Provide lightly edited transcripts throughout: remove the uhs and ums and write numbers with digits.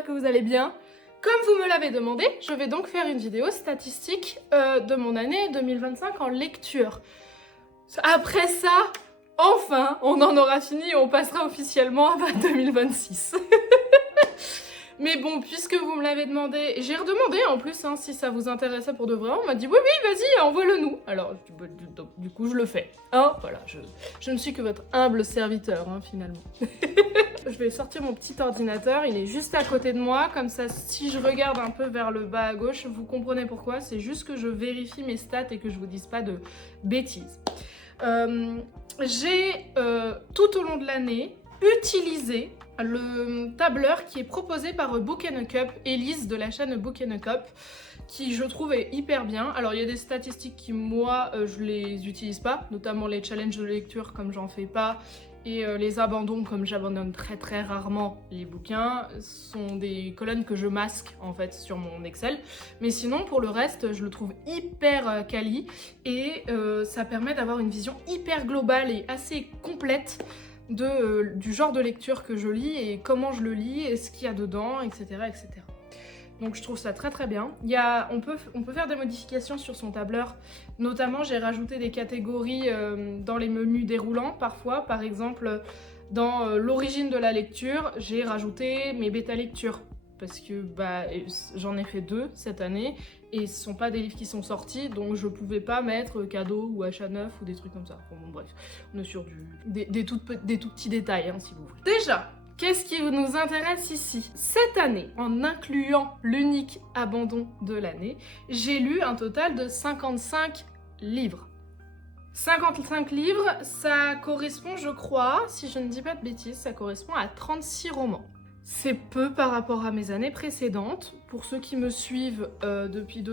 j'espère que vous allez bien. Comme vous me l'avez demandé, je vais donc faire une vidéo statistique de mon année 2025 en lecture. Après ça, enfin, on en aura fini et on passera officiellement à 2026. Mais bon, puisque vous me l'avez demandé, j'ai redemandé en plus hein, si ça vous intéressait pour de vrai, on m'a dit oui, vas-y, envoie-le nous. Alors, du coup, je le fais. Hein, voilà, je ne suis que votre humble serviteur, hein, finalement. Je vais sortir mon petit ordinateur, il est juste à côté de moi, comme ça, si je regarde un peu vers le bas à gauche, vous comprenez pourquoi, c'est juste que je vérifie mes stats et que je vous dise pas de bêtises. J'ai, tout au long de l'année, utilisé le tableur qui est proposé par Book & Cup, Elise de la chaîne Book & Cup, qui je trouve est hyper bien. Alors il y a des statistiques qui moi je les utilise pas, notamment les challenges de lecture comme j'en fais pas, et les abandons comme j'abandonne très rarement les bouquins, sont des colonnes que je masque en fait sur mon Excel. Mais sinon pour le reste je le trouve hyper quali et ça permet d'avoir une vision hyper globale et assez complète du genre de lecture que je lis et comment je le lis et ce qu'il y a dedans, etc. etc. Donc je trouve ça très bien. On peut faire des modifications sur son tableur. Notamment, j'ai rajouté des catégories dans les menus déroulants parfois. Par exemple, dans l'origine de la lecture, j'ai rajouté mes bêta-lectures. Parce que j'en ai fait 2 cette année et ce sont pas des livres qui sont sortis, donc je pouvais pas mettre cadeau ou achat neuf ou des trucs comme ça. Bon, bref, on est sur des tout petits détails, hein, si vous voulez. Déjà, qu'est-ce qui nous intéresse ici? Cette année, en incluant l'unique abandon de l'année, j'ai lu un total de 55 livres. 55 livres, ça correspond, je crois, si je ne dis pas de bêtises, ça correspond à 36 romans. C'est peu par rapport à mes années précédentes. Pour ceux qui me suivent depuis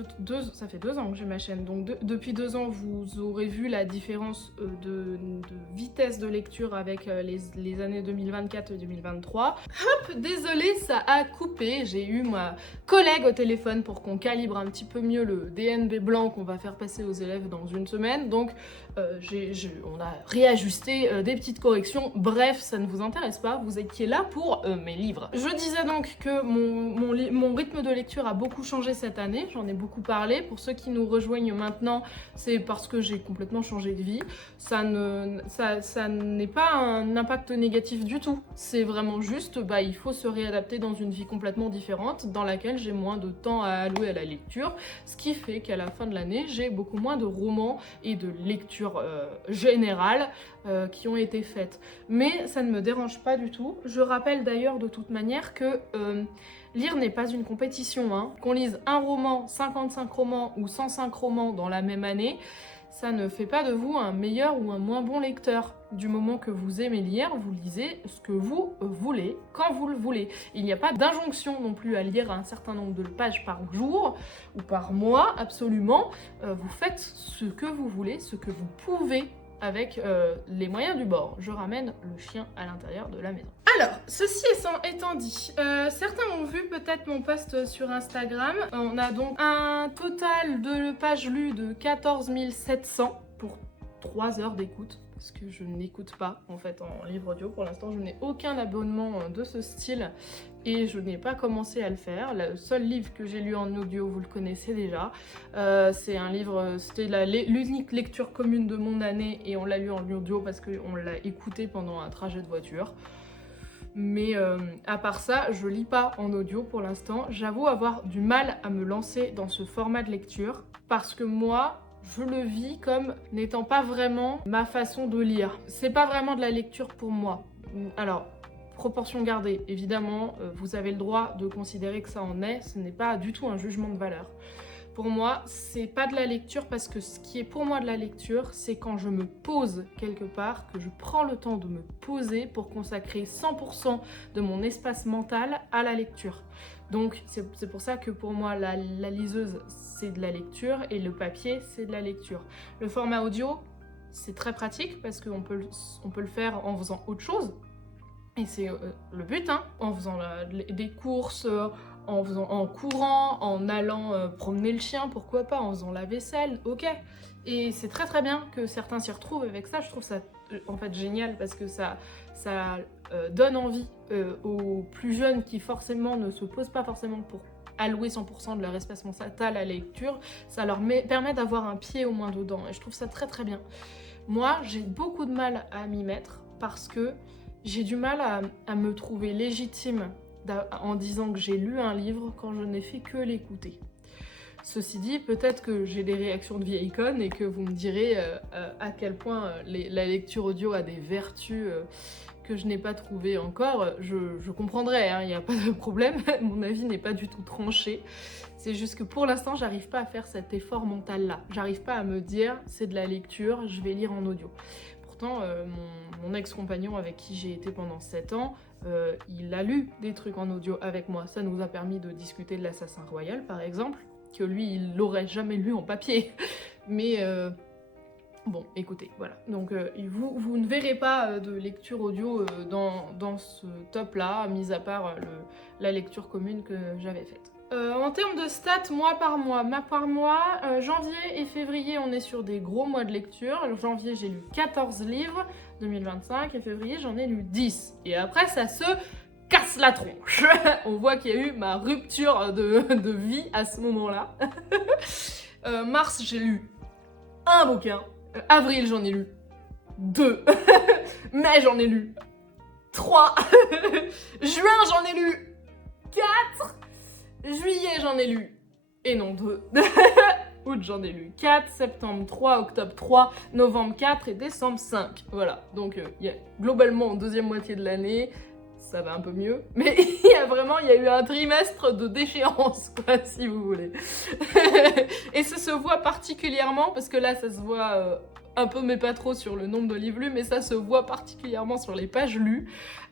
ça fait 2 ans que j'ai ma chaîne, donc depuis 2 ans vous aurez vu la différence de vitesse de lecture avec les années 2024 et 2023. Hop, désolée, ça a coupé, j'ai eu ma collègue au téléphone pour qu'on calibre un petit peu mieux le DNB blanc qu'on va faire passer aux élèves dans une semaine, donc on a réajusté des petites corrections. Bref, ça ne vous intéresse pas, vous étiez là pour mes livres. Je disais donc que mon rythme de lecture a beaucoup changé cette année, j'en ai beaucoup parlé. Pour ceux qui nous rejoignent maintenant, c'est parce que j'ai complètement changé de vie. Ça n'est pas un impact négatif du tout, c'est vraiment juste, il faut se réadapter dans une vie complètement différente, dans laquelle j'ai moins de temps à allouer à la lecture, ce qui fait qu'à la fin de l'année, j'ai beaucoup moins de romans et de lectures générales qui ont été faites. Mais ça ne me dérange pas du tout. Je rappelle d'ailleurs de toute manière que lire n'est pas une compétition, hein. Qu'on lise un roman, 55 romans ou 105 romans dans la même année, ça ne fait pas de vous un meilleur ou un moins bon lecteur. Du moment que vous aimez lire, vous lisez ce que vous voulez, quand vous le voulez. Il n'y a pas d'injonction non plus à lire un certain nombre de pages par jour ou par mois, absolument. Vous faites ce que vous voulez, ce que vous pouvez avec les moyens du bord. Je ramène le chien à l'intérieur de la maison. Alors, ceci étant dit, certains ont vu peut-être mon post sur Instagram. On a donc un total de pages lues de 14 700 pour 3 heures d'écoute. Parce que je n'écoute pas en fait en livre audio pour l'instant, je n'ai aucun abonnement de ce style et je n'ai pas commencé à le faire. Le seul livre que j'ai lu en audio, vous le connaissez déjà, c'est un livre, c'était l'unique lecture commune de mon année et on l'a lu en audio parce qu'on l'a écouté pendant un trajet de voiture. Mais à part ça, je lis pas en audio pour l'instant. J'avoue avoir du mal à me lancer dans ce format de lecture parce que moi, je le vis comme n'étant pas vraiment ma façon de lire. C'est pas vraiment de la lecture pour moi. Alors, proportion gardée, évidemment, vous avez le droit de considérer que ça en est, ce n'est pas du tout un jugement de valeur. Pour moi, c'est pas de la lecture parce que ce qui est pour moi de la lecture, c'est quand je me pose quelque part, que je prends le temps de me poser pour consacrer 100% de mon espace mental à la lecture. Donc c'est pour ça que pour moi la liseuse c'est de la lecture et le papier c'est de la lecture. Le format audio c'est très pratique parce qu'on peut le faire en faisant autre chose et c'est le but, hein, en faisant des courses, en courant, en allant promener le chien, pourquoi pas, en faisant la vaisselle, ok. Et c'est très bien que certains s'y retrouvent avec ça, je trouve ça en fait génial parce que ça donne envie aux plus jeunes qui forcément ne se posent pas forcément pour allouer 100% de leur espace mental à la lecture, ça leur permet d'avoir un pied au moins dedans et je trouve ça très très bien. Moi, j'ai beaucoup de mal à m'y mettre parce que j'ai du mal à me trouver légitime en disant que j'ai lu un livre quand je n'ai fait que l'écouter. Ceci dit, peut-être que j'ai des réactions de vieille conne et que vous me direz à quel point la lecture audio a des vertus que je n'ai pas trouvées encore. Je comprendrai, il n'y a pas de problème, mon avis n'est pas du tout tranché. C'est juste que pour l'instant, j'arrive pas à faire cet effort mental-là. J'arrive pas à me dire, c'est de la lecture, je vais lire en audio. Pourtant, mon ex-compagnon avec qui j'ai été pendant 7 ans, il a lu des trucs en audio avec moi. Ça nous a permis de discuter de l'Assassin Royal, par exemple, que lui, il l'aurait jamais lu en papier. Mais bon, écoutez, voilà. Donc, vous ne verrez pas de lecture audio dans ce top-là, mis à part la lecture commune que j'avais faite. En termes de stats, mois par mois, janvier et février, on est sur des gros mois de lecture. En janvier, j'ai lu 14 livres, 2025, et février, j'en ai lu 10. Et après, ça se casse la tronche. On voit qu'il y a eu ma rupture de vie à ce moment-là. Mars, j'ai lu un bouquin. Avril, j'en ai lu 2. Mai, j'en ai lu 3. Juin, j'en ai lu 4. Juillet, j'en ai lu, et non 2. Août, j'en ai lu 4, septembre 3, octobre 3, novembre 4 et décembre 5. Voilà, donc globalement, en deuxième moitié de l'année, ça va un peu mieux. Mais il y a eu un trimestre de déchéance, quoi, si vous voulez. Et ça se voit particulièrement, parce que là, ça se voit un peu, mais pas trop, sur le nombre de livres lus, mais ça se voit particulièrement sur les pages lues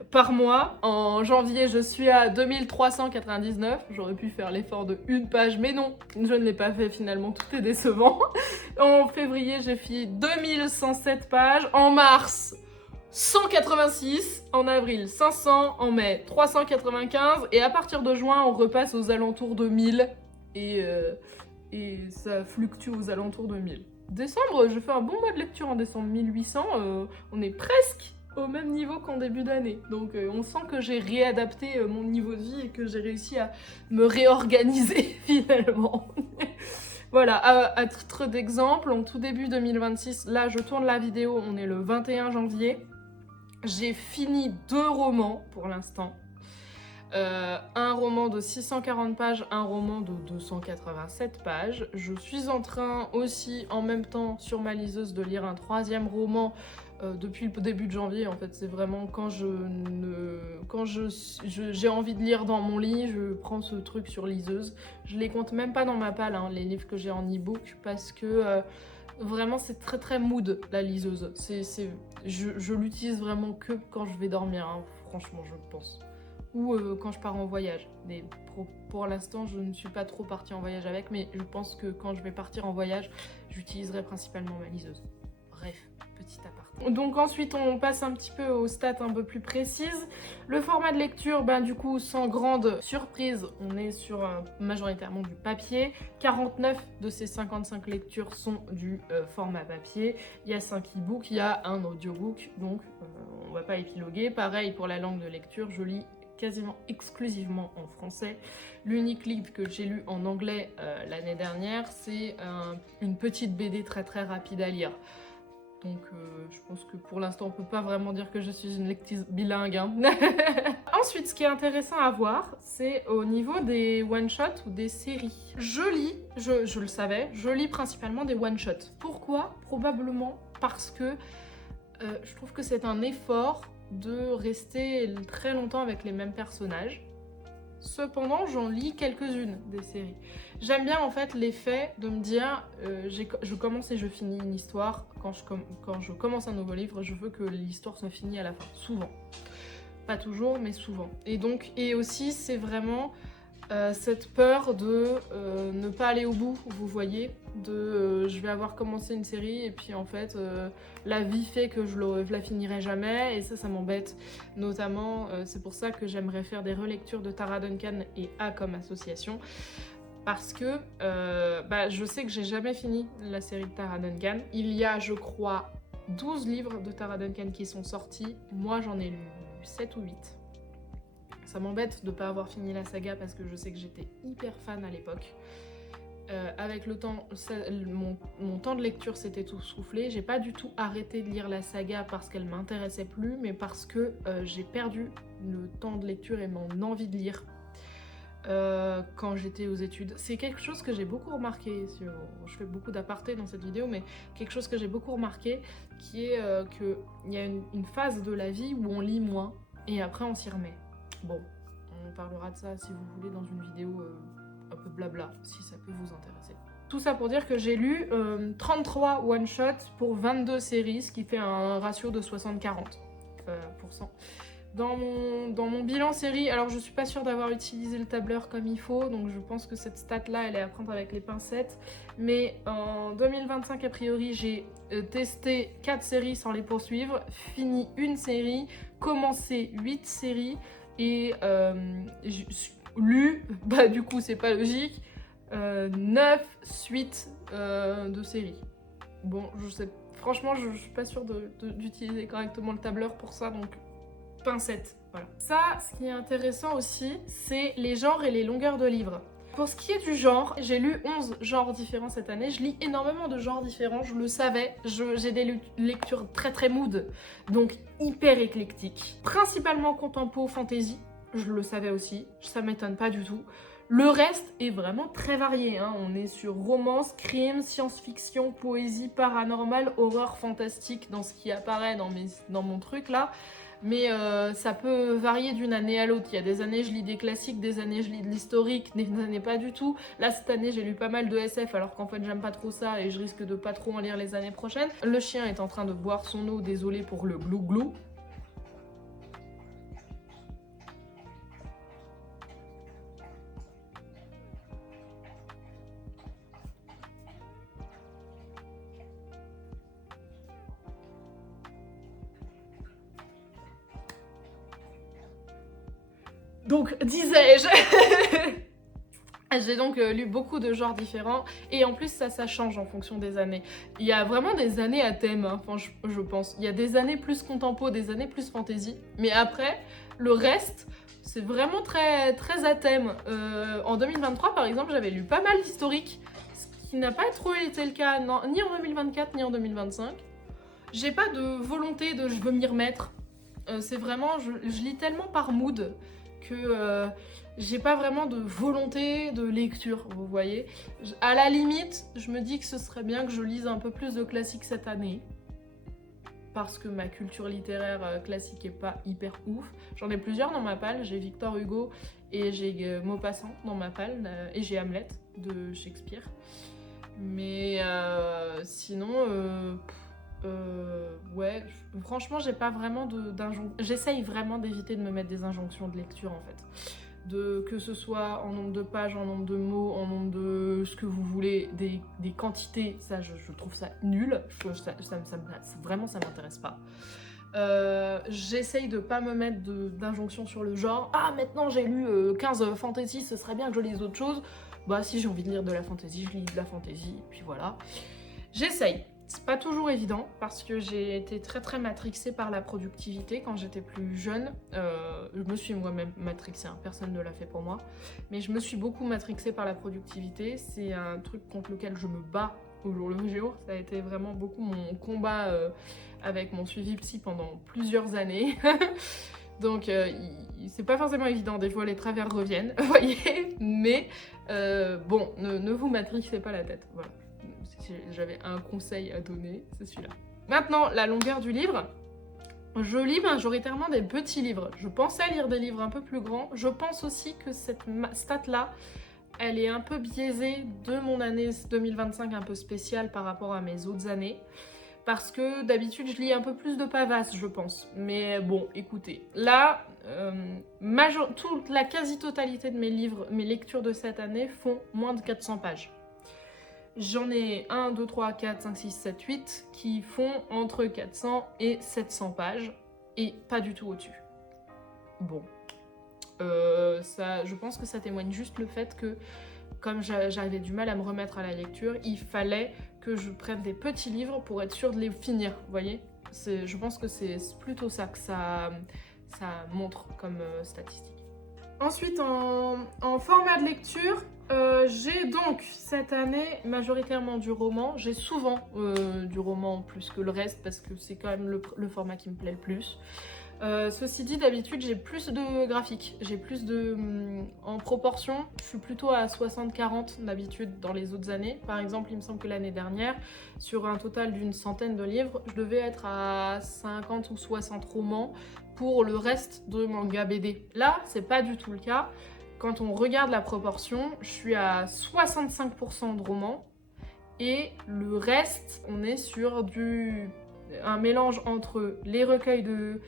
par mois. En janvier, je suis à 2399. J'aurais pu faire l'effort de une page, mais non, je ne l'ai pas fait finalement, tout est décevant. En février, j'ai fait 2107 pages. En mars, 186, en avril 500, en mai 395, et à partir de juin, on repasse aux alentours de 1000, et ça fluctue aux alentours de 1000. Décembre, je fais un bon mois de lecture en décembre, 1800, on est presque au même niveau qu'en début d'année. Donc on sent que j'ai réadapté mon niveau de vie et que j'ai réussi à me réorganiser finalement. Voilà, à titre d'exemple, en tout début 2026, là je tourne la vidéo, on est le 21 janvier. J'ai fini 2 romans pour l'instant. Un roman de 640 pages, un roman de 287 pages. Je suis en train aussi, en même temps, sur ma liseuse, de lire un 3e roman depuis le début de janvier. En fait, c'est vraiment quand j'ai envie de lire dans mon lit, je prends ce truc sur liseuse. Je les compte même pas dans ma palle, hein, les livres que j'ai en e-book, parce que vraiment, c'est très très mood, la liseuse. Je l'utilise vraiment que quand je vais dormir, hein, franchement, je pense. Ou quand je pars en voyage. Mais pour l'instant, je ne suis pas trop partie en voyage avec, mais je pense que quand je vais partir en voyage, j'utiliserai principalement ma liseuse. Bref, petit aparté. Donc ensuite, on passe un petit peu aux stats un peu plus précises. Le format de lecture, du coup, sans grande surprise, on est sur majoritairement du papier. 49 de ces 55 lectures sont du format papier. Il y a 5 e-books, il y a un audiobook, donc on va pas épiloguer. Pareil pour la langue de lecture, je lis quasiment exclusivement en français. L'unique livre que j'ai lu en anglais l'année dernière, c'est une petite BD très très rapide à lire. Donc je pense que pour l'instant on peut pas vraiment dire que je suis une lectrice bilingue, hein. Ensuite, ce qui est intéressant à voir, c'est au niveau des one-shots ou des séries. Je lis, je le savais, je lis principalement des one-shots. Pourquoi? Probablement parce que je trouve que c'est un effort de rester très longtemps avec les mêmes personnages. Cependant, j'en lis quelques-unes des séries. J'aime bien en fait l'effet de me dire je commence et je finis une histoire. Quand je commence un nouveau livre, je veux que l'histoire soit finie à la fin. Souvent. Pas toujours, mais souvent. Et aussi, c'est vraiment cette peur de ne pas aller au bout, vous voyez, je vais avoir commencé une série et puis en fait la vie fait que je la finirai jamais, et ça m'embête. Notamment, c'est pour ça que j'aimerais faire des relectures de Tara Duncan et A comme association, parce que je sais que j'ai jamais fini la série de Tara Duncan. Il y a, je crois, 12 livres de Tara Duncan qui sont sortis. Moi, j'en ai lu 7 ou 8. Ça m'embête de ne pas avoir fini la saga parce que je sais que j'étais hyper fan à l'époque. Avec le temps, mon temps de lecture s'était tout soufflé. J'ai pas du tout arrêté de lire la saga parce qu'elle m'intéressait plus, mais parce que j'ai perdu le temps de lecture et mon envie de lire quand j'étais aux études. C'est quelque chose que j'ai beaucoup remarqué, je fais beaucoup d'apartés dans cette vidéo, mais quelque chose que j'ai beaucoup remarqué, qui est qu'il y a une phase de la vie où on lit moins, et après on s'y remet. Bon, on parlera de ça si vous voulez dans une vidéo un peu blabla, si ça peut vous intéresser. Tout ça pour dire que j'ai lu 33 one-shots pour 22 séries, ce qui fait un ratio de 60-40%. Dans mon bilan série, alors je suis pas sûre d'avoir utilisé le tableur comme il faut, donc je pense que cette stat là elle est à prendre avec les pincettes, mais en 2025 a priori j'ai testé 4 séries sans les poursuivre, fini une série, commencé 8 séries et lu, bah du coup c'est pas logique, 9 suites de séries. Bon, je sais, franchement je suis pas sûre d'utiliser correctement le tableur pour ça, donc pincette, voilà. Ça, ce qui est intéressant aussi, c'est les genres et les longueurs de livres. Pour ce qui est du genre, j'ai lu 11 genres différents cette année. Je lis énormément de genres différents, je le savais. J'ai des lectures très mood, donc hyper éclectiques. Principalement contempo, fantasy, je le savais aussi, ça m'étonne pas du tout. Le reste est vraiment très varié, hein. On est sur romance, crime, science-fiction, poésie, paranormal, horreur, fantastique dans ce qui apparaît dans mon truc là. Mais ça peut varier d'une année à l'autre. Il y a des années je lis des classiques, des années je lis de l'historique, des années pas du tout. Là cette année j'ai lu pas mal de SF alors qu'en fait j'aime pas trop ça et je risque de pas trop en lire les années prochaines. Le chien est en train de boire son eau, désolé pour le glou-glou. Donc, disais-je, j'ai donc lu beaucoup de genres différents et en plus ça change en fonction des années. Il y a vraiment des années à thème, hein, enfin, je pense. Il y a des années plus contempo, des années plus fantasy, mais après, le reste, c'est vraiment très à thème. En 2023, par exemple, j'avais lu pas mal d'historique, ce qui n'a pas trop été le cas ni en 2024 ni en 2025. J'ai pas de volonté de je veux m'y remettre. C'est vraiment, je lis tellement par mood que j'ai pas vraiment de volonté de lecture, vous voyez. À la limite, je me dis que ce serait bien que je lise un peu plus de classiques cette année, parce que ma culture littéraire classique est pas hyper ouf. J'en ai plusieurs dans ma palle, j'ai Victor Hugo et j'ai Maupassant dans ma palle, et j'ai Hamlet de Shakespeare. Mais sinon... ouais, franchement j'ai pas vraiment d'injonction. J'essaye vraiment d'éviter de me mettre des injonctions de lecture en fait. Que ce soit en nombre de pages, en nombre de mots, en nombre de ce que vous voulez, des quantités, ça je trouve ça nul. Vraiment ça m'intéresse pas. J'essaye de pas me mettre d'injonctions sur le genre. Ah maintenant j'ai lu 15 fantasy, ce serait bien que je lise autre chose. Bah si j'ai envie de lire de la fantasy, je lis de la fantasy, puis voilà. J'essaye. C'est pas toujours évident parce que j'ai été très matrixée par la productivité quand j'étais plus jeune. Je me suis moi-même matrixée, hein, personne ne l'a fait pour moi. Mais je me suis beaucoup matrixée par la productivité. C'est un truc contre lequel je me bats au jour le jour. Ça a été vraiment beaucoup mon combat avec mon suivi psy pendant plusieurs années. Donc c'est pas forcément évident, des fois les travers reviennent, vous voyez. Mais bon, ne vous matrixez pas la tête, voilà. Si j'avais un conseil à donner, c'est celui-là. Maintenant, la longueur du livre. Je lis majoritairement des petits livres. Je pensais lire des livres un peu plus grands. Je pense aussi que cette stat-là, elle est un peu biaisée de mon année 2025 un peu spéciale par rapport à mes autres années. Parce que d'habitude, je lis un peu plus de pavasses, je pense. Mais bon, écoutez. Là, toute la quasi-totalité de mes livres, mes lectures de cette année font moins de 400 pages. J'en ai 1, 2, 3, 4, 5, 6, 7, 8 qui font entre 400 et 700 pages et pas du tout au-dessus. Bon, je pense que ça témoigne juste le fait que comme j'avais du mal à me remettre à la lecture, il fallait que je prenne des petits livres pour être sûre de les finir, vous voyez. Je pense que c'est plutôt ça, que ça montre comme statistique. Ensuite, en format de lecture, j'ai donc cette année majoritairement du roman. J'ai souvent du roman plus que le reste parce que c'est quand même le format qui me plaît le plus. Ceci dit, d'habitude j'ai plus de graphiques, j'ai plus de... en proportion, je suis plutôt à 60-40 d'habitude dans les autres années. Par exemple, il me semble que l'année dernière, sur un total d'une centaine de livres, je devais être à 50 ou 60 romans pour le reste de manga BD. Là, c'est pas du tout le cas. Quand on regarde la proportion, je suis à 65% de romans et le reste, on est sur un mélange entre les recueils de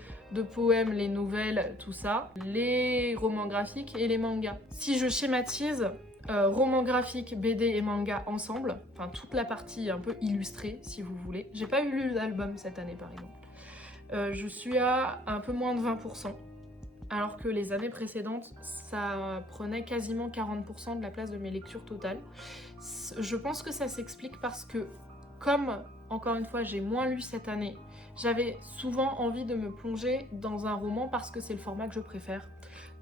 poèmes, les nouvelles, tout ça, les romans graphiques et les mangas. Si je schématise, romans graphiques, BD et manga ensemble, enfin toute la partie un peu illustrée si vous voulez. J'ai pas eu lu l'album cette année par exemple. Je suis à un peu moins de 20%, alors que les années précédentes, ça prenait quasiment 40% de la place de mes lectures totales. Je pense que ça s'explique parce que, comme, encore une fois, j'ai moins lu cette année, j'avais souvent envie de me plonger dans un roman parce que c'est le format que je préfère.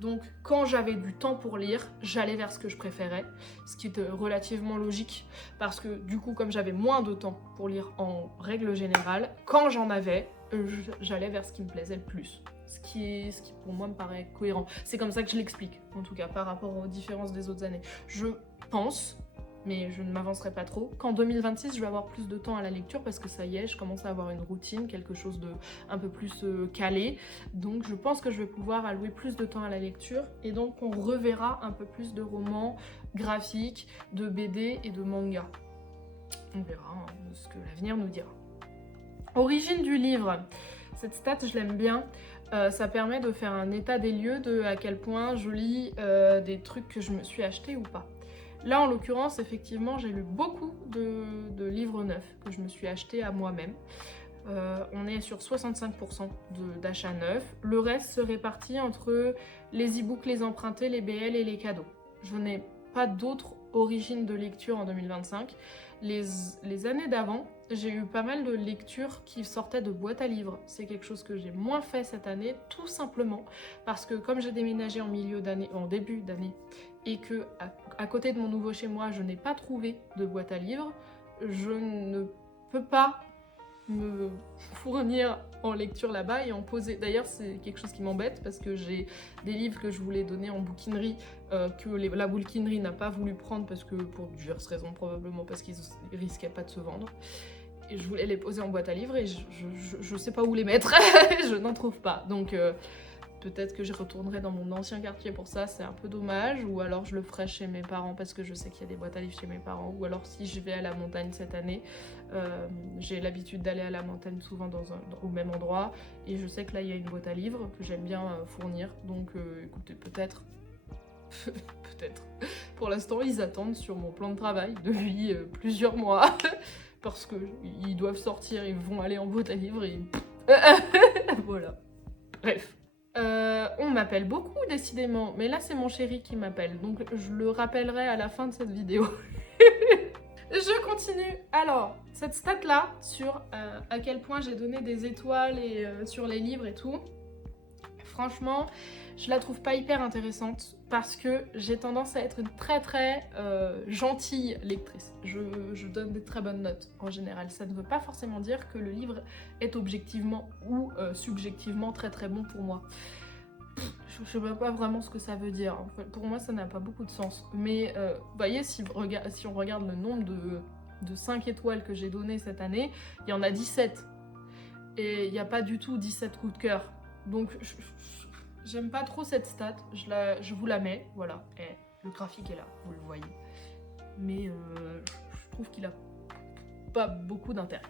Donc quand j'avais du temps pour lire, j'allais vers ce que je préférais, ce qui était relativement logique parce que du coup comme j'avais moins de temps pour lire en règle générale, quand j'en avais, j'allais vers ce qui me plaisait le plus. Ce qui pour moi me paraît cohérent. C'est comme ça que je l'explique, en tout cas par rapport aux différences des autres années. Je pense, mais je ne m'avancerai pas trop, qu'en 2026 je vais avoir plus de temps à la lecture parce que ça y est, je commence à avoir une routine, quelque chose de un peu plus calé. Donc je pense que je vais pouvoir allouer plus de temps à la lecture et donc on reverra un peu plus de romans graphiques, de BD et de manga. On verra hein, ce que l'avenir nous dira. Origine du livre. Cette stat, je l'aime bien. Ça permet de faire un état des lieux de à quel point je lis des trucs que je me suis acheté ou pas. Là, en l'occurrence, effectivement, j'ai lu beaucoup de livres neufs que je me suis acheté à moi-même. On est sur 65% d'achats neufs. Le reste se répartit entre les e-books, les empruntés, les BL et les cadeaux. Je n'ai pas d'autres origines de lecture en 2025. Les années d'avant, j'ai eu pas mal de lectures qui sortaient de boîtes à livres. C'est quelque chose que j'ai moins fait cette année, tout simplement parce que comme j'ai déménagé en début d'année, et que à côté de mon nouveau chez moi, je n'ai pas trouvé de boîte à livres, je ne peux pas me fournir en lecture là-bas et en poser. D'ailleurs, c'est quelque chose qui m'embête parce que j'ai des livres que je voulais donner en bouquinerie que la bouquinerie n'a pas voulu prendre parce que pour diverses raisons, probablement parce qu'ils risquaient pas de se vendre. Et je voulais les poser en boîte à livres et je sais pas où les mettre, je n'en trouve pas. Donc peut-être que je retournerai dans mon ancien quartier pour ça, c'est un peu dommage. Ou alors je le ferai chez mes parents parce que je sais qu'il y a des boîtes à livres chez mes parents. Ou alors si je vais à la montagne cette année, j'ai l'habitude d'aller à la montagne souvent au même endroit. Et je sais que là il y a une boîte à livres que j'aime bien fournir. Donc écoutez, peut-être. Peut-être. Pour l'instant, ils attendent sur mon plan de travail depuis plusieurs mois. Parce qu'ils doivent sortir, ils vont aller en boîte à livres et... voilà. Bref. On m'appelle beaucoup décidément, mais là c'est mon chéri qui m'appelle, donc je le rappellerai à la fin de cette vidéo. Je continue. Alors, cette stat là, sur à quel point j'ai donné des étoiles et sur les livres et tout, franchement, je la trouve pas hyper intéressante parce que j'ai tendance à être une très gentille lectrice. Je donne des très bonnes notes en général. Ça ne veut pas forcément dire que le livre est objectivement ou subjectivement très bon pour moi. Je ne sais pas vraiment ce que ça veut dire. En fait, pour moi, ça n'a pas beaucoup de sens. Mais vous voyez, si on regarde le nombre de 5 étoiles que j'ai donné cette année, il y en a 17. Et il n'y a pas du tout 17 coups de cœur. Donc, j'aime pas trop cette stat. Je vous la mets, voilà. Et le graphique est là, vous le voyez. Mais je trouve qu'il a pas beaucoup d'intérêt.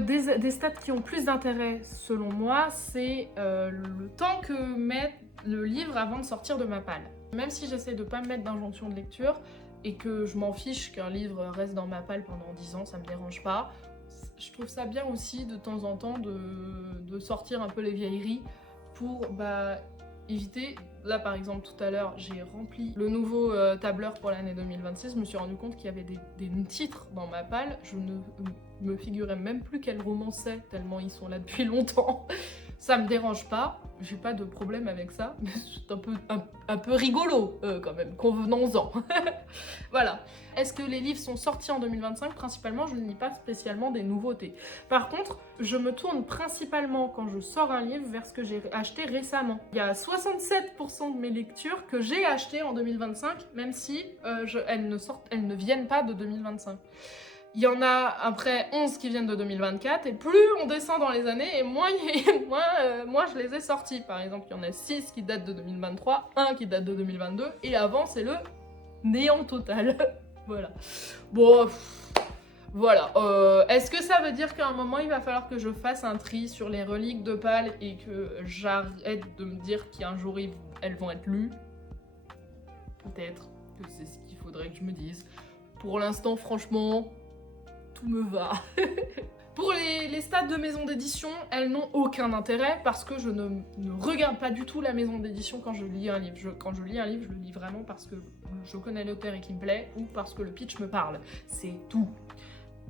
Des stats qui ont plus d'intérêt selon moi, c'est le temps que met le livre avant de sortir de ma palle. Même si j'essaie de pas me mettre d'injonction de lecture et que je m'en fiche qu'un livre reste dans ma palle pendant 10 ans, ça me dérange pas. Je trouve ça bien aussi de temps en temps de sortir un peu les vieilleries pour éviter. Là par exemple tout à l'heure j'ai rempli le nouveau tableur pour l'année 2026, je me suis rendu compte qu'il y avait des titres dans ma palle, je ne me figurais même plus quels romans c'est tellement ils sont là depuis longtemps. Ça me dérange pas, j'ai pas de problème avec ça, mais c'est un peu rigolo quand même, convenons-en. Voilà. Est-ce que les livres sont sortis en 2025? Principalement, je ne lis pas spécialement des nouveautés. Par contre, je me tourne principalement quand je sors un livre vers ce que j'ai acheté récemment. Il y a 67% de mes lectures que j'ai achetées en 2025, même si elles ne viennent pas de 2025. Il y en a après 11 qui viennent de 2024, et plus on descend dans les années, et moins je les ai sortis. Par exemple, il y en a 6 qui datent de 2023, 1 qui date de 2022, et avant, c'est le néant total. Voilà. Bon, voilà. Est-ce que ça veut dire qu'à un moment, il va falloir que je fasse un tri sur les reliques d'Opale et que j'arrête de me dire qu'un jour, elles vont être lues? Peut-être que c'est ce qu'il faudrait que je me dise. Pour l'instant, franchement, tout me va. Pour les stats de maison d'édition, elles n'ont aucun intérêt parce que je ne regarde pas du tout la maison d'édition quand je lis un livre. Quand je lis un livre, je le lis vraiment parce que je connais l'auteur et qu'il me plaît ou parce que le pitch me parle. C'est tout.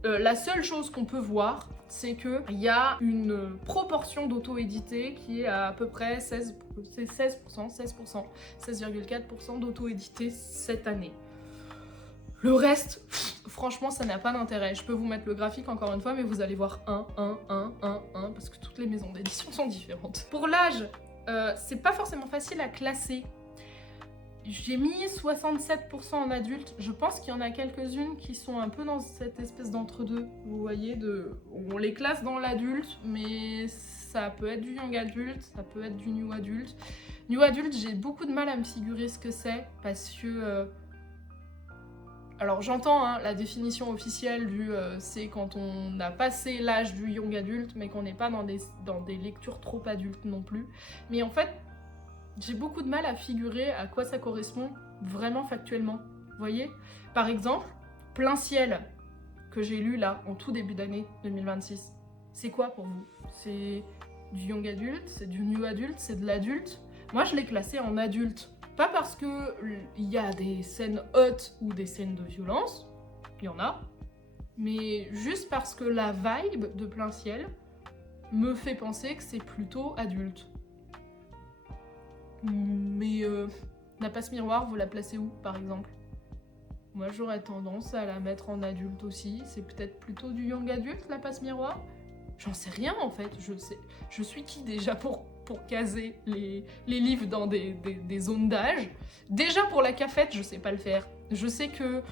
La seule chose qu'on peut voir, c'est qu'il y a une proportion d'auto-édité qui est à peu près 16,4% d'auto-édité cette année. Le reste, franchement, ça n'a pas d'intérêt. Je peux vous mettre le graphique encore une fois, mais vous allez voir 1, parce que toutes les maisons d'édition sont différentes. Pour l'âge, c'est pas forcément facile à classer. J'ai mis 67% en adulte. Je pense qu'il y en a quelques-unes qui sont un peu dans cette espèce d'entre-deux. Vous voyez, on les classe dans l'adulte, mais ça peut être du young adulte, ça peut être du new adulte. New adulte, j'ai beaucoup de mal à me figurer ce que c'est, parce que... Alors j'entends la définition officielle du c'est quand on a passé l'âge du young adulte, mais qu'on n'est pas dans des lectures trop adultes non plus. Mais en fait, j'ai beaucoup de mal à figurer à quoi ça correspond vraiment factuellement. Vous voyez? Par exemple, Plein Ciel, que j'ai lu là en tout début d'année 2026. C'est quoi pour vous? C'est du young adulte? C'est du new adulte? C'est de l'adulte? Moi je l'ai classé en adulte. Pas parce qu'il y a des scènes hautes ou des scènes de violence, il y en a, mais juste parce que la vibe de Plein Ciel me fait penser que c'est plutôt adulte. Mais La Passe Miroir, vous la placez où par exemple? Moi j'aurais tendance à la mettre en adulte aussi, c'est peut-être plutôt du young adulte La Passe Miroir? J'en sais rien en fait, je suis qui déjà pour caser les livres dans des zones d'âge. Déjà pour la cafette, je sais pas le faire. Je sais que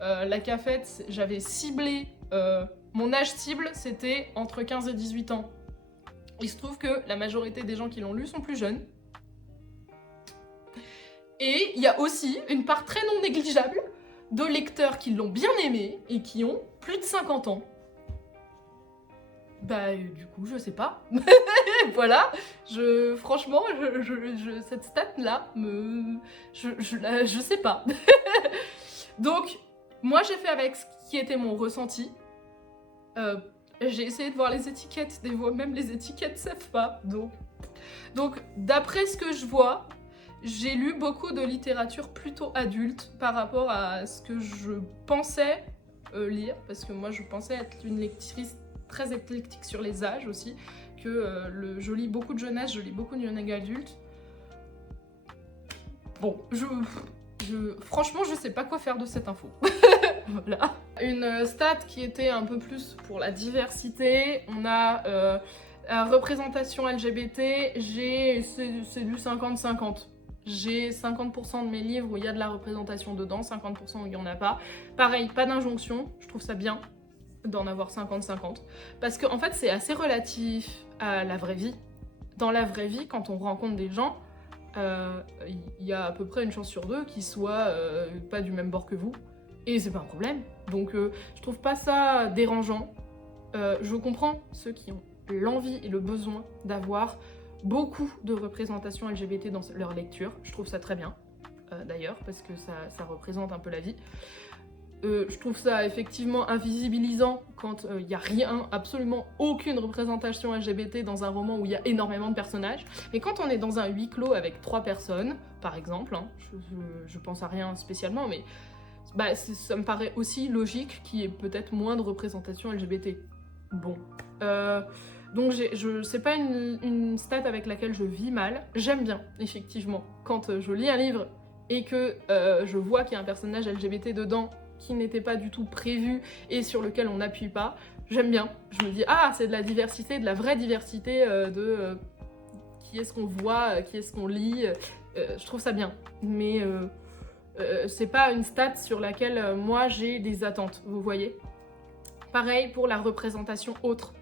la cafette, j'avais ciblé, mon âge cible, c'était entre 15 et 18 ans. Il se trouve que la majorité des gens qui l'ont lu sont plus jeunes. Et il y a aussi une part très non négligeable de lecteurs qui l'ont bien aimé et qui ont plus de 50 ans. Bah du coup je sais pas. Voilà, franchement cette stat là je sais pas. Donc moi j'ai fait avec ce qui était mon ressenti. J'ai essayé de voir les étiquettes, des fois même les étiquettes savent pas. Donc d'après ce que je vois, j'ai lu beaucoup de littérature plutôt adulte par rapport à ce que je pensais lire, parce que moi je pensais être une lectrice très éclectique sur les âges aussi, que je lis beaucoup de jeunesse, je lis beaucoup de young adulte. Bon, franchement, je sais pas quoi faire de cette info. Voilà. Une stat qui était un peu plus pour la diversité, on a la représentation LGBT, c'est du 50-50. J'ai 50% de mes livres où il y a de la représentation dedans, 50% où il n'y en a pas. Pareil, pas d'injonction, je trouve ça bien d'en avoir 50-50. Parce qu'en fait, c'est assez relatif à la vraie vie. Dans la vraie vie, quand on rencontre des gens, il y a à peu près une chance sur deux qu'ils soient pas du même bord que vous. Et c'est pas un problème. Donc je trouve pas ça dérangeant. Je comprends ceux qui ont l'envie et le besoin d'avoir beaucoup de représentation LGBT dans leur lecture. Je trouve ça très bien, d'ailleurs, parce que ça représente un peu la vie. Je trouve ça effectivement invisibilisant quand il n'y a rien, absolument aucune représentation LGBT dans un roman où il y a énormément de personnages. Mais quand on est dans un huis clos avec 3 personnes, par exemple, hein, je pense à rien spécialement, mais bah, ça me paraît aussi logique qu'il y ait peut-être moins de représentation LGBT. Bon. Donc c'est pas une stat avec laquelle je vis mal. J'aime bien, effectivement, quand je lis un livre et que je vois qu'il y a un personnage LGBT dedans qui n'était pas du tout prévu et sur lequel on n'appuie pas. J'aime bien. Je me dis, ah, c'est de la diversité, de la vraie diversité qui est-ce qu'on voit, qui est-ce qu'on lit. Je trouve ça bien. Mais c'est pas une stat sur laquelle moi j'ai des attentes, vous voyez. Pareil pour la représentation autre.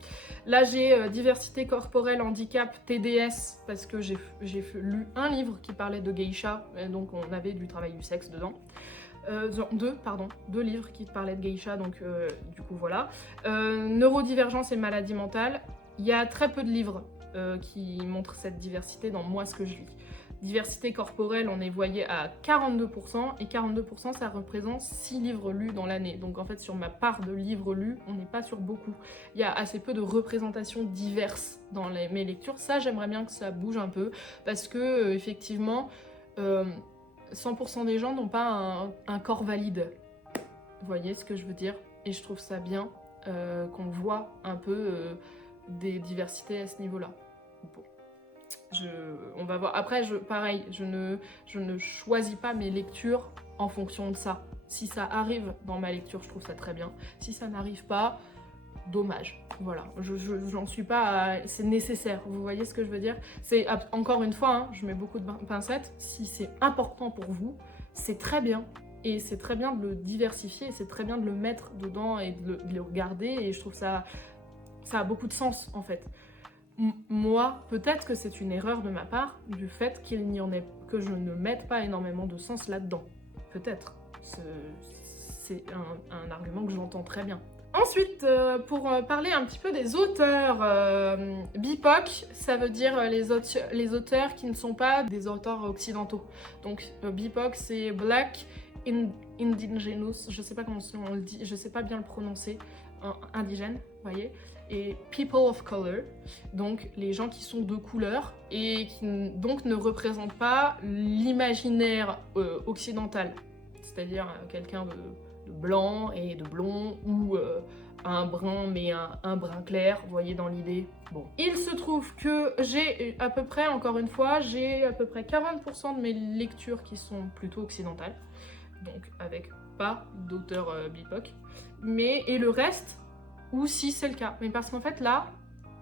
Là j'ai diversité corporelle, handicap, TDS, parce que j'ai lu un livre qui parlait de geisha, donc on avait du travail du sexe dedans. Deux livres qui parlaient de geisha, donc du coup voilà. Neurodivergence et maladie mentale, il y a très peu de livres qui montrent cette diversité dans moi ce que je lis. Diversité corporelle, on est voyé à 42%, et 42% ça représente 6 livres lus dans l'année. Donc en fait sur ma part de livres lus, on n'est pas sur beaucoup. Il y a assez peu de représentations diverses dans mes lectures. Ça j'aimerais bien que ça bouge un peu, parce que effectivement 100% des gens n'ont pas un corps valide. Vous voyez ce que je veux dire? Et je trouve ça bien qu'on voit un peu des diversités à ce niveau-là. Bon. On va voir. Après, pareil, je ne choisis pas mes lectures en fonction de ça. Si ça arrive dans ma lecture, je trouve ça très bien. Si ça n'arrive pas, dommage. Voilà, j'en suis pas c'est nécessaire, vous voyez ce que je veux dire? C'est encore une fois, hein, je mets beaucoup de pincettes, si c'est important pour vous, c'est très bien. Et c'est très bien de le diversifier, c'est très bien de le mettre dedans et de le regarder, et je trouve ça a beaucoup de sens en fait. Moi, peut-être que c'est une erreur de ma part, du fait que je ne mette pas énormément de sens là-dedans. Peut-être. C'est un argument que j'entends très bien. Ensuite, pour parler un petit peu des auteurs, BIPOC, ça veut dire les auteurs qui ne sont pas des auteurs occidentaux. Donc BIPOC, c'est Black Indigenous, je sais pas comment on le dit, je sais pas bien le prononcer, indigène, vous voyez, et People of Color, donc les gens qui sont de couleur et qui donc ne représentent pas l'imaginaire occidental, c'est-à-dire quelqu'un de blanc et de blond, ou un brun mais un brun clair, vous voyez dans l'idée. Bon. Il se trouve que j'ai à peu près, encore une fois, j'ai à peu près 40% de mes lectures qui sont plutôt occidentales, donc avec pas d'auteur BIPOC, et le reste, ou si c'est le cas. Mais parce qu'en fait là,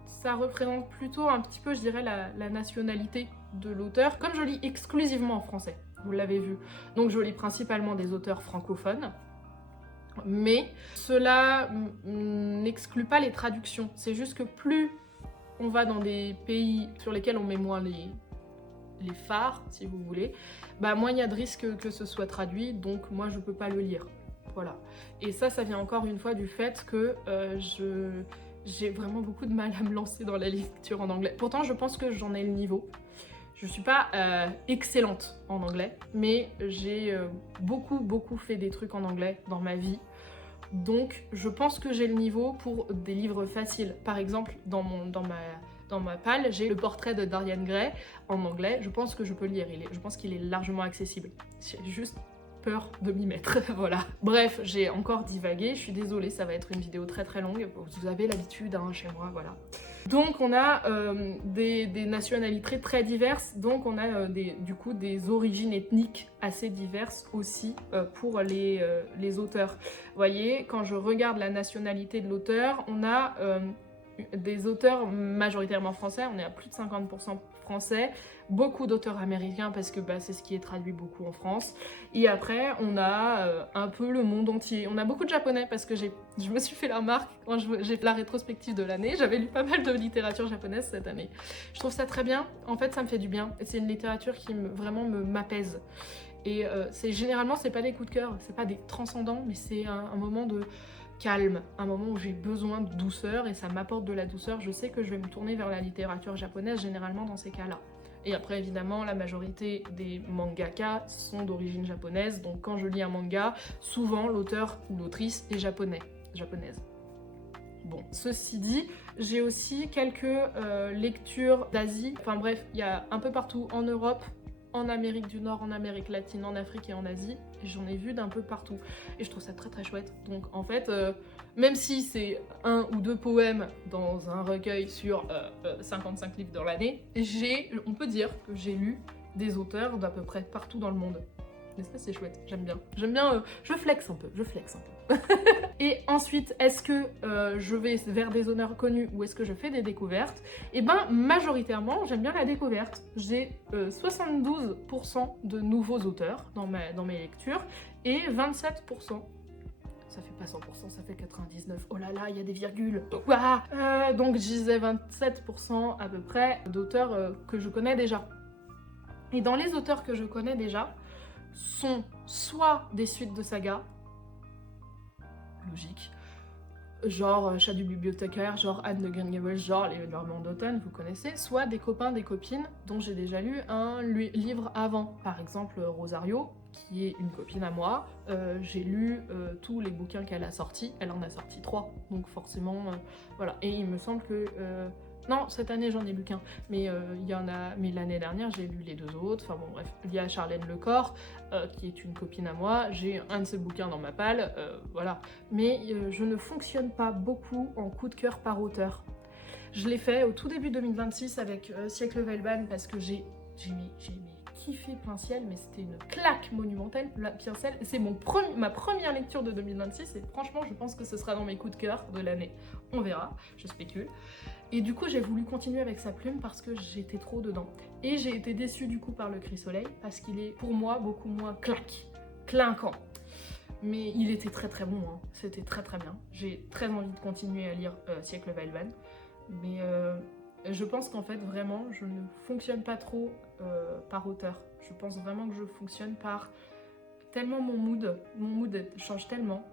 ça représente plutôt un petit peu, je dirais, la nationalité de l'auteur, comme je lis exclusivement en français, vous l'avez vu. Donc je lis principalement des auteurs francophones, mais cela n'exclut pas les traductions. C'est juste que plus on va dans des pays sur lesquels on met moins les phares, si vous voulez, bah moins il y a de risques que ce soit traduit, donc moi je peux pas le lire. Voilà. Et ça vient encore une fois du fait que j'ai vraiment beaucoup de mal à me lancer dans la lecture en anglais. Pourtant je pense que j'en ai le niveau. Je suis pas excellente en anglais, mais j'ai beaucoup fait des trucs en anglais dans ma vie. Donc je pense que j'ai le niveau pour des livres faciles. Par exemple, dans ma palle, j'ai le portrait de Dorian Gray en anglais. Je pense que je peux le lire. Je pense qu'il est largement accessible. J'ai juste peur de m'y mettre, voilà. Bref, j'ai encore divagué, je suis désolée, ça va être une vidéo très longue, vous avez l'habitude hein, chez moi, voilà. Donc on a des nationalités très diverses, donc on a du coup des origines ethniques assez diverses aussi pour les auteurs. Vous voyez, quand je regarde la nationalité de l'auteur, on a des auteurs majoritairement français, on est à plus de 50% français, beaucoup d'auteurs américains parce que c'est ce qui est traduit beaucoup en France, et après on a un peu le monde entier. On a beaucoup de japonais parce que je me suis fait la remarque quand j'ai fait la rétrospective de l'année, j'avais lu pas mal de littérature japonaise cette année. Je trouve ça très bien, en fait ça me fait du bien, c'est une littérature qui vraiment m'apaise. Et généralement c'est pas des coups de cœur, c'est pas des transcendants, mais c'est un moment de calme, un moment où j'ai besoin de douceur et ça m'apporte de la douceur. Je sais que je vais me tourner vers la littérature japonaise généralement dans ces cas-là. Et après évidemment la majorité des mangaka sont d'origine japonaise, donc quand je lis un manga, souvent l'auteur ou l'autrice est japonaise. Bon, ceci dit, j'ai aussi quelques lectures d'Asie, enfin bref, il y a un peu partout en Europe, en Amérique du Nord, en Amérique latine, en Afrique et en Asie. Et j'en ai vu d'un peu partout. Et je trouve ça très très chouette. Donc en fait, même si c'est 1 ou 2 poèmes dans un recueil sur 55 livres dans l'année, on peut dire que j'ai lu des auteurs d'à peu près partout dans le monde. Et ça c'est chouette, j'aime bien. Je flex un peu, Et ensuite, est-ce que je vais vers des auteurs connus ou est-ce que je fais des découvertes? Eh ben, majoritairement, j'aime bien la découverte. J'ai 72% de nouveaux auteurs dans mes lectures et 27%. Ça fait pas 100%, ça fait 99. Oh là là, il y a des virgules. Donc je disais 27% à peu près d'auteurs que je connais déjà. Et dans les auteurs que je connais déjà, sont soit des suites de sagas, logique, genre Chat du bibliothécaire, genre Anne de Green Gables, genre les Normands d'Automne, vous connaissez, soit des copains, des copines dont j'ai déjà lu un livre avant. Par exemple Rosario, qui est une copine à moi, j'ai lu tous les bouquins qu'elle a sortis, elle en a sorti 3, donc forcément, voilà. Et il me semble que... non, cette année j'en ai lu qu'un, mais il y en a. Mais l'année dernière j'ai lu les 2 autres. Enfin bon, bref, il y a Charlène Lecor, qui est une copine à moi. J'ai un de ses bouquins dans ma palle, voilà. Mais je ne fonctionne pas beaucoup en coup de cœur par auteur. Je l'ai fait au tout début 2026 avec Siècle Velban parce que j'ai kiffé Plein Ciel, mais c'était une claque monumentale. Plein Ciel, c'est ma première lecture de 2026 et franchement, je pense que ce sera dans mes coups de cœur de l'année. On verra, je spécule. Et du coup, j'ai voulu continuer avec sa plume parce que j'étais trop dedans. Et j'ai été déçue du coup par Le Cri Soleil parce qu'il est pour moi beaucoup moins clinquant. Mais il était très très bon, hein. C'était très très bien. J'ai très envie de continuer à lire Siècle Velban. Mais je pense qu'en fait, vraiment, je ne fonctionne pas trop par auteur. Je pense vraiment que je fonctionne par tellement mon mood change tellement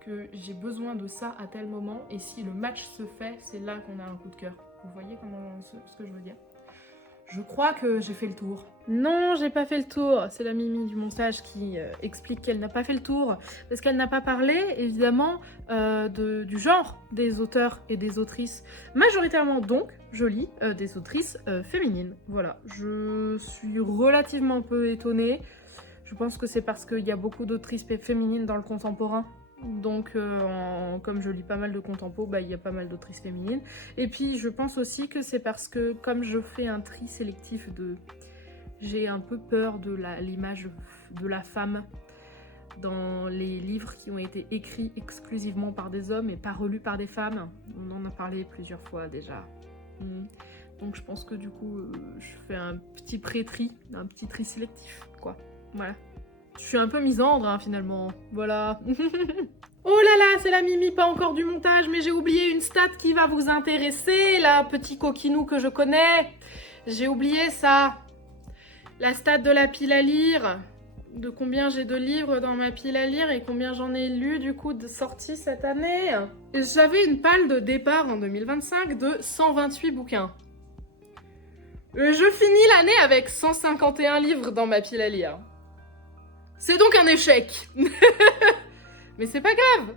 que j'ai besoin de ça à tel moment, et si le match se fait, c'est là qu'on a un coup de cœur. Vous voyez ce que je veux dire? Je crois que j'ai fait le tour. Non, j'ai pas fait le tour. C'est la Mimi du montage qui explique qu'elle n'a pas fait le tour, parce qu'elle n'a pas parlé, évidemment, du genre des auteurs et des autrices. Majoritairement, donc, je lis des autrices féminines. Voilà, je suis relativement peu étonnée. Je pense que c'est parce qu'il y a beaucoup d'autrices féminines dans le contemporain. Donc, comme je lis pas mal de contempo, il y a pas mal d'autrices féminines. Et puis, je pense aussi que c'est parce que, comme je fais un tri sélectif j'ai un peu peur de l'image de la femme dans les livres qui ont été écrits exclusivement par des hommes et pas relus par des femmes. On en a parlé plusieurs fois déjà. Donc, je pense que du coup, je fais un petit pré-tri, un petit tri sélectif, quoi. Voilà. Je suis un peu misandre, hein, finalement. Voilà. Oh là là, c'est la Mimi, pas encore du montage, mais j'ai oublié une stat qui va vous intéresser, là, petit coquinou que je connais. J'ai oublié ça. La stat de la pile à lire. De combien j'ai de livres dans ma pile à lire et combien j'en ai lu, du coup, de sorties cette année. J'avais une palle de départ en 2025 de 128 bouquins. Je finis l'année avec 151 livres dans ma pile à lire. C'est donc un échec. Mais c'est pas grave.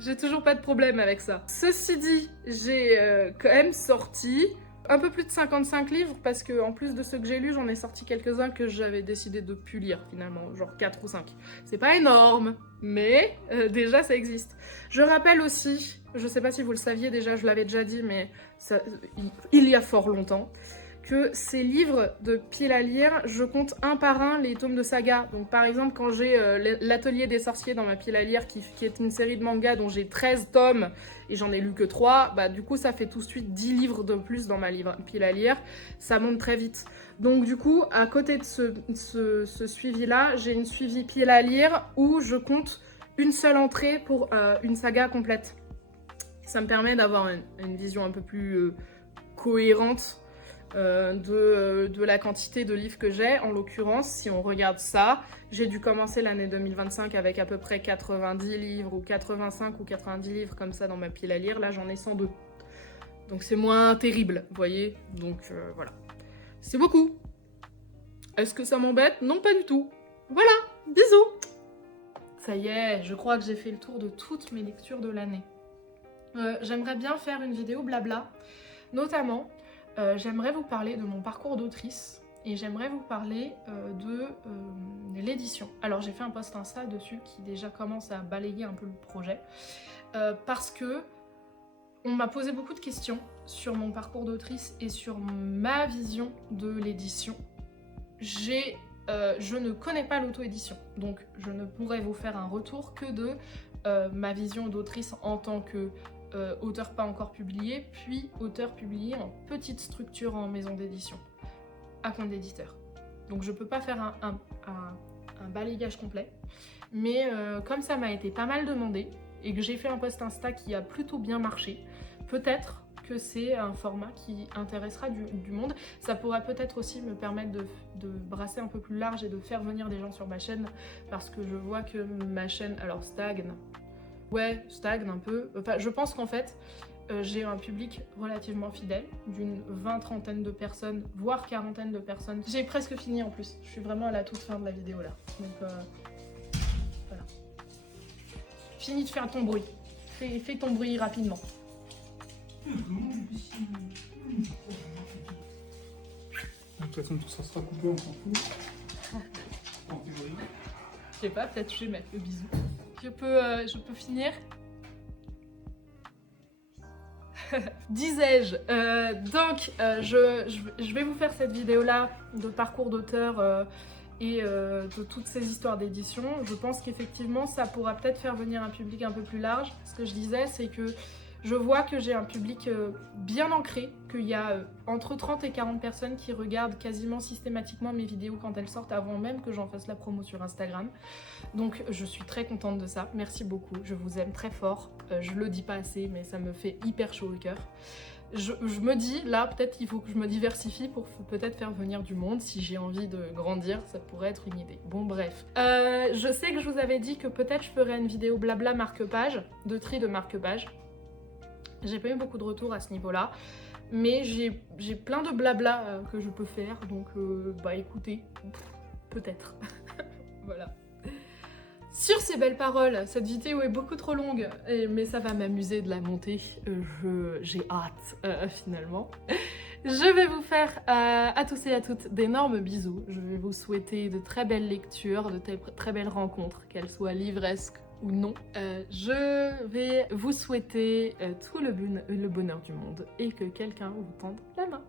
J'ai toujours pas de problème avec ça. Ceci dit, j'ai quand même sorti un peu plus de 55 livres parce que en plus de ceux que j'ai lus, j'en ai sorti quelques-uns que j'avais décidé de plus lire finalement, genre 4 ou 5. C'est pas énorme, mais déjà ça existe. Je rappelle aussi, je sais pas si vous le saviez déjà, je l'avais déjà dit, mais il y a fort longtemps, que ces livres de pile à lire, je compte un par un les tomes de saga. Donc par exemple, quand j'ai l'Atelier des sorciers dans ma pile à lire, qui est une série de mangas dont j'ai 13 tomes, et j'en ai lu que 3, du coup ça fait tout de suite 10 livres de plus dans ma pile à lire. Ça monte très vite. Donc du coup, à côté de ce suivi-là, j'ai une suivi pile à lire où je compte une seule entrée pour une saga complète. Ça me permet d'avoir une vision un peu plus cohérente de la quantité de livres que j'ai. En l'occurrence, si on regarde ça, j'ai dû commencer l'année 2025 avec à peu près 90 livres ou 85 ou 90 livres comme ça dans ma pile à lire. Là, j'en ai 102. Donc c'est moins terrible, vous voyez. Donc voilà. C'est beaucoup. Est-ce que ça m'embête? Non, pas du tout. Voilà, bisous. Ça y est, je crois que j'ai fait le tour de toutes mes lectures de l'année. J'aimerais bien faire une vidéo blabla. Notamment, j'aimerais vous parler de mon parcours d'autrice et j'aimerais vous parler de l'édition. Alors j'ai fait un post Insta dessus qui déjà commence à balayer un peu le projet parce que on m'a posé beaucoup de questions sur mon parcours d'autrice et sur ma vision de l'édition. Je ne connais pas l'auto-édition, donc je ne pourrais vous faire un retour que de ma vision d'autrice en tant que auteur pas encore publié, puis auteur publié en petite structure en maison d'édition, à compte d'éditeur. Donc je peux pas faire un balayage complet, mais comme ça m'a été pas mal demandé, et que j'ai fait un post Insta qui a plutôt bien marché, peut-être que c'est un format qui intéressera du monde. Ça pourrait peut-être aussi me permettre de brasser un peu plus large et de faire venir des gens sur ma chaîne, parce que je vois que ma chaîne, alors stagne. Ouais, stagne un peu. Enfin, je pense qu'en fait, j'ai un public relativement fidèle, d'une trentaine de personnes, voire quarantaine de personnes. J'ai presque fini en plus. Je suis vraiment à la toute fin de la vidéo là. Donc voilà. Fini de faire ton bruit. Fais ton bruit rapidement. De toute façon, tout ça sera coupé, on s'en fout. En théorie. Je sais pas, peut-être je vais mettre le bisou. Je peux finir. Disais-je, je vais vous faire cette vidéo là de parcours d'auteur et de toutes ces histoires d'édition. Je pense qu'effectivement ça pourra peut-être faire venir un public un peu plus large. Ce que je disais, c'est que je vois que j'ai un public bien ancré, qu'il y a entre 30 et 40 personnes qui regardent quasiment systématiquement mes vidéos quand elles sortent, avant même que j'en fasse la promo sur Instagram. Donc je suis très contente de ça, merci beaucoup, je vous aime très fort. Je le dis pas assez, mais ça me fait hyper chaud au cœur. Je me dis, là, peut-être qu'il faut que je me diversifie pour peut-être faire venir du monde. Si j'ai envie de grandir, ça pourrait être une idée. Bon, bref. Je sais que je vous avais dit que peut-être je ferais une vidéo blabla marque-page, de tri de marque-page. J'ai pas eu beaucoup de retours à ce niveau-là, mais j'ai plein de blabla que je peux faire, donc bah écoutez, peut-être. Voilà. Sur ces belles paroles, cette vidéo est beaucoup trop longue, mais ça va m'amuser de la monter. J'ai hâte, finalement. Je vais vous faire à tous et à toutes d'énormes bisous. Je vais vous souhaiter de très belles lectures, de très belles rencontres, qu'elles soient livresques ou non. Je vais vous souhaiter tout le bonheur du monde et que quelqu'un vous tende la main.